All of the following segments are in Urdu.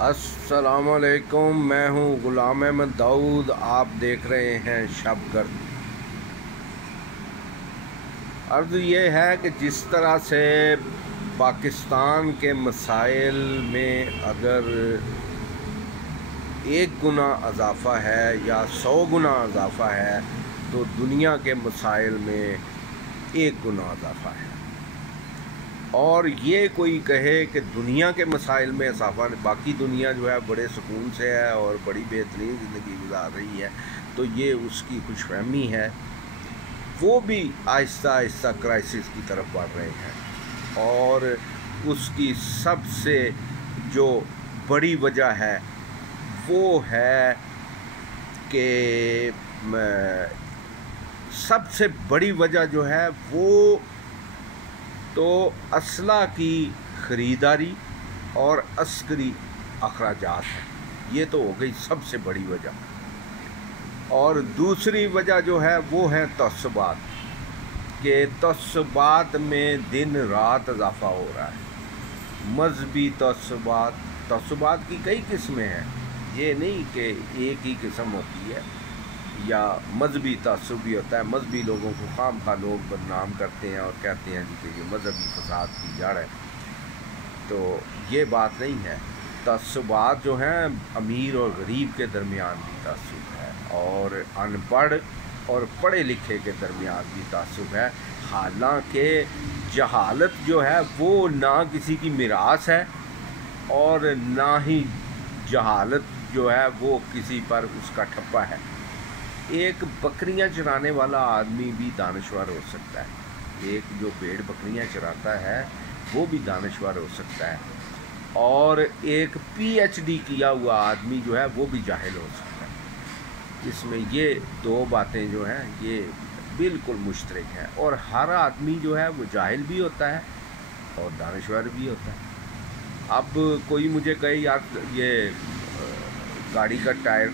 السلام علیکم، میں ہوں غلام احمد داؤد۔ آپ دیکھ رہے ہیں شب گرد۔ عرض یہ ہے کہ جس طرح سے پاکستان کے مسائل میں اگر 1 گنا اضافہ ہے یا 100 گنا اضافہ ہے تو دنیا کے مسائل میں 1 گنا اضافہ ہے۔ اور یہ کوئی کہے کہ دنیا کے مسائل میں اضافہ، باقی دنیا جو ہے بڑے سکون سے ہے اور بڑی بہترین زندگی گزار رہی ہے، تو یہ اس کی خوش فہمی ہے۔ وہ بھی آہستہ آہستہ کرائسس کی طرف بڑھ رہے ہیں، اور اس کی سب سے جو بڑی وجہ ہے وہ ہے کہ سب سے بڑی وجہ جو ہے وہ تو اسلحہ کی خریداری اور عسکری اخراجات ہیں۔ یہ تو ہو گئی سب سے بڑی وجہ۔ اور دوسری وجہ جو ہے وہ ہے تعصبات، کہ تعصبات میں دن رات اضافہ ہو رہا ہے۔ مذہبی تعصبات کی کئی قسمیں ہیں، یہ نہیں کہ ایک ہی قسم ہوتی ہے، یا مذہبی تعصب بھی ہوتا ہے۔ مذہبی لوگوں کو خام خواہ لوگ بدنام کرتے ہیں اور کہتے ہیں کہ یہ مذہبی فساد کی جڑ ہے، تو یہ بات نہیں ہے۔ تعصبات جو ہیں امیر اور غریب کے درمیان بھی تعصب ہے، اور ان پڑھ اور پڑھے لکھے کے درمیان بھی تعصب ہے۔ حالانکہ جہالت جو ہے وہ نہ کسی کی میراث ہے، اور نہ ہی جہالت جو ہے وہ کسی پر اس کا ٹھپا ہے۔ ایک بکریاں چرانے والا آدمی بھی دانشور ہو سکتا ہے، ایک جو بھیڑ بکریاں چراتا ہے وہ بھی دانشور ہو سکتا ہے، اور ایک PhD کیا ہوا آدمی جو ہے وہ بھی جاہل ہو سکتا ہے۔ اس میں یہ 2 باتیں جو ہیں یہ بالکل مشترک ہیں، اور ہر آدمی جو ہے وہ جاہل بھی ہوتا ہے اور دانشور بھی ہوتا ہے۔ اب کوئی مجھے کہے یار یہ گاڑی کا ٹائر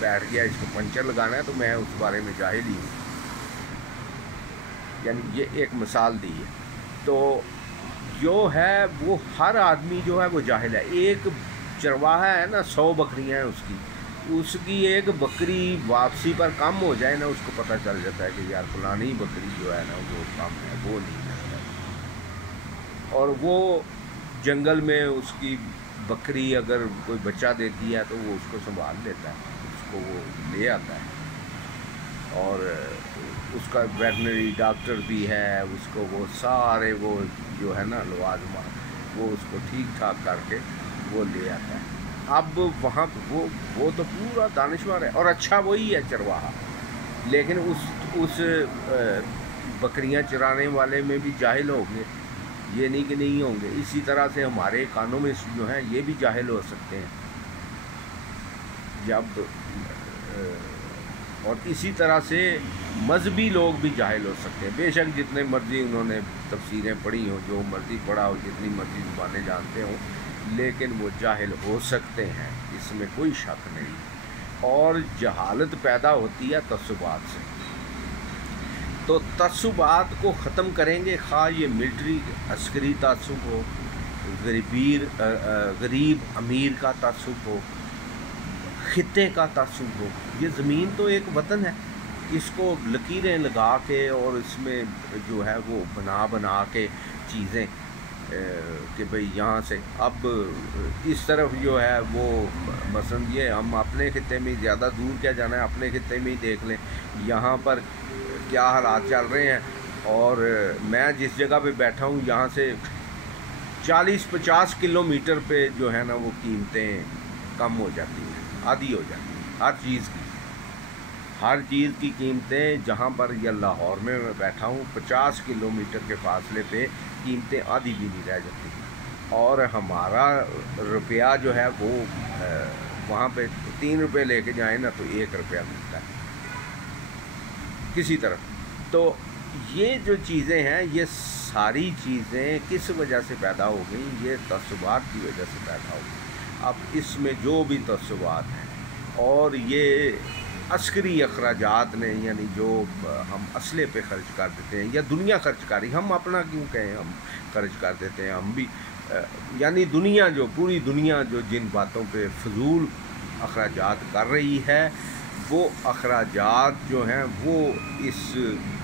بیٹھ گیا، اس کو پنچر لگانا ہے، تو میں اس بارے میں جاہل ہی ہوں۔ یعنی یہ ایک مثال دی ہے۔ تو جو ہے وہ ہر آدمی جو ہے وہ جاہل ہے۔ ایک چرواہا ہے نا، 100 بکریاں ہیں اس کی ایک بکری واپسی پر کم ہو جائے نا، اس کو پتہ چل جاتا ہے کہ یار فلانی بکری جو ہے نا وہ کم ہے، وہ نہیں ہے۔ اور وہ جنگل میں اس کی بکری اگر کوئی بچہ دیتی ہے تو وہ اس کو سنبھال لیتا ہے، اس کو وہ لے آتا ہے، اور اس کا ویٹنری ڈاکٹر بھی ہے، اس کو وہ سارے وہ جو ہے نا لوازمات وہ اس کو ٹھیک ٹھاک کر کے وہ لے آتا ہے۔ اب وہاں وہ تو پورا دانشور ہے، اور اچھا وہی ہے چرواہا، لیکن اس بکریاں چرانے والے میں بھی جاہل ہوں گے، یہ نہیں کہ نہیں ہوں گے۔ اسی طرح سے ہمارے اکانومسٹ جو ہیں یہ بھی جاہل ہو سکتے ہیں، اور اسی طرح سے مذہبی لوگ بھی جاہل ہو سکتے ہیں۔ بے شک جتنے مرضی انہوں نے تفسیریں پڑھی ہوں، جو مرضی پڑھا ہو، جتنی مرضی زبانیں جانتے ہوں، لیکن وہ جاہل ہو سکتے ہیں، اس میں کوئی شک نہیں۔ اور جہالت پیدا ہوتی ہے تعصبات سے، تو تعصبات کو ختم کریں گے، خواہ یہ ملٹری عسکری تعصب ہو، غریب امیر کا تعصب ہو، خطے کا تعصب ہو۔ یہ زمین تو ایک وطن ہے، اس کو لکیریں لگا کے اور اس میں جو ہے وہ بنا کے چیزیں کہ بھئی یہاں سے اب اس طرف جو ہے وہ مثلا یہ ہم اپنے خطے میں زیادہ دور کیا جانا ہے، اپنے خطے میں ہی دیکھ لیں یہاں پر کیا حالات چل رہے ہیں۔ اور میں جس جگہ پہ بیٹھا ہوں یہاں سے 40-50 کلومیٹر پہ جو ہے نا وہ قیمتیں کم ہو جاتی ہیں، آدھی ہو جاتی ہیں ہر چیز کی قیمتیں۔ جہاں پر یا لاہور میں بیٹھا ہوں 50 کلومیٹر کے فاصلے پہ قیمتیں آدھی بھی نہیں رہ جاتی، اور ہمارا روپیہ جو ہے وہ وہاں پہ 3 روپے لے کے جائیں نا تو 1 روپیہ ملتا ہے کسی طرف۔ تو یہ جو چیزیں ہیں یہ ساری چیزیں کس وجہ سے پیدا ہو گئیں؟ یہ تعصبات کی وجہ سے پیدا ہو گئی۔ اب اس میں جو بھی تعصبات ہیں، اور یہ عسکری اخراجات نے، یعنی جو ہم اسلحے پہ خرچ کر دیتے ہیں، یا دنیا خرچ کری، ہم اپنا کیوں کہیں، ہم خرچ کر دیتے ہیں، ہم بھی یعنی دنیا جو پوری دنیا جو جن باتوں پہ فضول اخراجات کر رہی ہے، وہ اخراجات جو ہیں وہ اس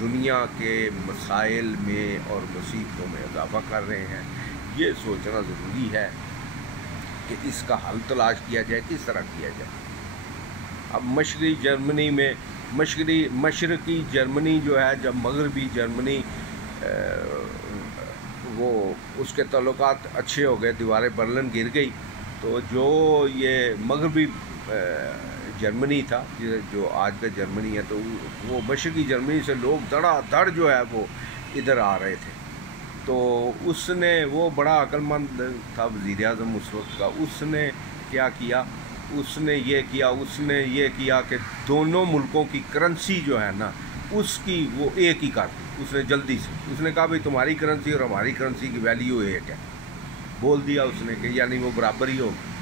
دنیا کے مسائل میں اور مصیبتوں میں اضافہ کر رہے ہیں۔ یہ سوچنا ضروری ہے کہ اس کا حل تلاش کیا جائے، کس طرح کیا جائے۔ اب مشرقی جرمنی جو ہے، جب مغربی جرمنی وہ اس کے تعلقات اچھے ہو گئے، دیوار برلن گر گئی، تو جو یہ مغربی جرمنی تھا، جو آج کا جرمنی ہے، تو وہ مشرقی جرمنی سے لوگ دڑا دڑ جو ہے وہ ادھر آ رہے تھے۔ تو اس نے، وہ بڑا عقل مند تھا وزیر اعظم اس وقت کا، اس نے کیا کیا، اس نے یہ کیا کہ دونوں ملکوں کی کرنسی جو ہے نا، اس کی وہ ایک ہی کر دی۔ اس نے جلدی سے اس نے کہا بھئی تمہاری کرنسی اور ہماری کرنسی کی ویلیو ایک ہے، بول دیا اس نے کہ یعنی وہ برابر ہی ہوگی۔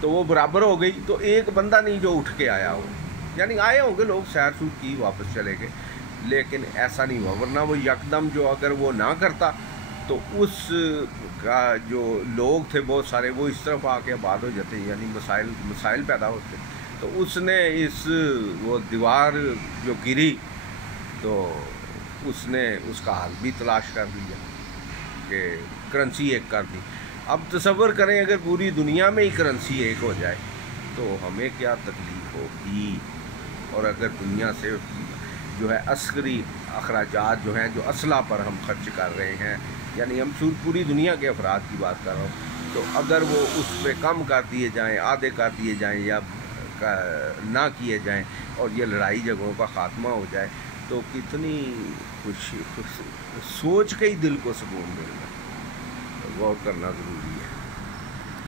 تو وہ برابر ہو گئی، تو ایک بندہ نہیں جو اٹھ کے آیا ہو، یعنی آئے ہوں گے لوگ، سیر سور کی واپس چلے گئے، لیکن ایسا نہیں ہوا۔ ورنہ وہ یکدم جو اگر وہ نہ کرتا تو اس کا جو لوگ تھے بہت سارے، وہ اس طرف آ کے آباد ہو جاتے، یعنی مسائل پیدا ہوتے۔ تو اس نے وہ دیوار جو گری تو اس نے اس کا حل بھی تلاش کر لیا کہ کرنسی ایک کر دی۔ اب تصور کریں اگر پوری دنیا میں ہی کرنسی ایک ہو جائے تو ہمیں کیا تکلیف ہوگی، اور اگر دنیا سے جو ہے عسکری اخراجات جو ہیں، جو اسلحہ پر ہم خرچ کر رہے ہیں، یعنی ہم پوری دنیا کے افراد کی بات کر رہا ہوں، تو اگر وہ اس پہ کم کر دیے جائیں، آدھے کر دیے جائیں یا نہ کیے جائیں، اور یہ لڑائی جھگڑوں کا خاتمہ ہو جائے، تو کتنی خوشی سوچ کے ہی دل کو سکون ملنا، غور کرنا ضروری ہے۔